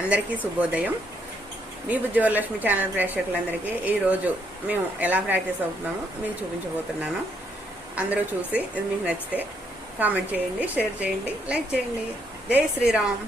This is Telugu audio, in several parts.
అందరికీ శుభోదయం. మీ ఉద్యోగలక్ష్మి ఛానల్ ప్రేక్షకులందరికీ ఈరోజు మేము ఎలా ప్రాక్టీస్ అవుతున్నామో మీకు చూపించబోతున్నాను. అందరూ చూసి ఇది మీకు నచ్చితే కామెంట్ చేయండి షేర్ చేయండి లైక్ చేయండి. జై శ్రీరామ్.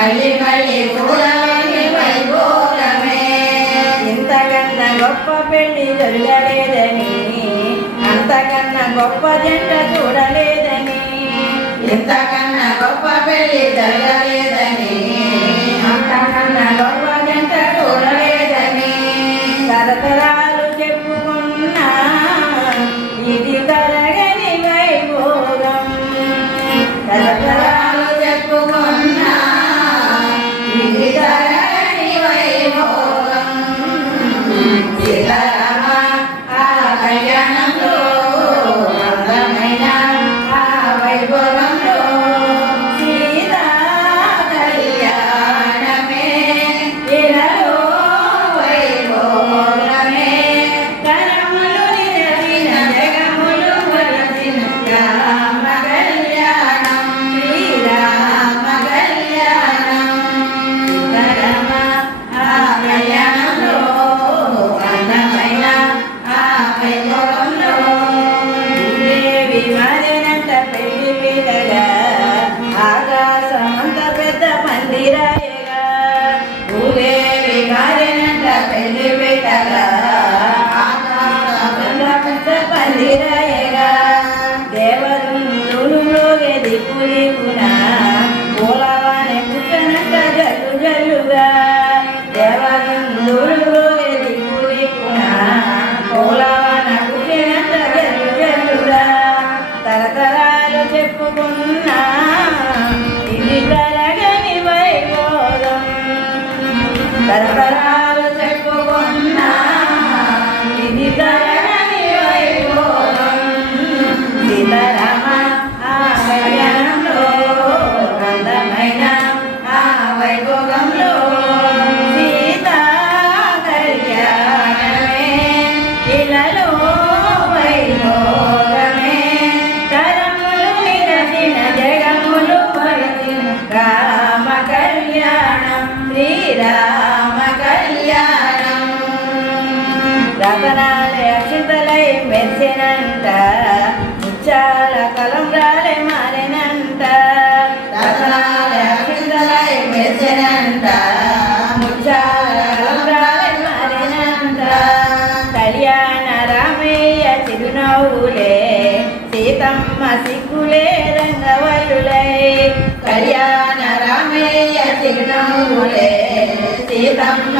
మళ్ళీ మళ్ళీ పూలమే వైభోగమే. ఇంతకన్నా గొప్ప పెళ్ళి జరగలేదని అంతకన్నా గొప్ప జంట చూడలేదని. ఇంతకన్నా గొప్ప పెళ్ళి జరగలేదని అంతకన్నా గొప్ప జంట చూడలేదని. తరతరా Hare Hare తెచ్చినంట ముచ్చాల కలం రాలే మారినంత. రసనాలే సీతమ్మ సిగ్గులే రంగవల్లులై. కళ్యాణ రామయ్య చిరునవ్వులే సీతమ్మ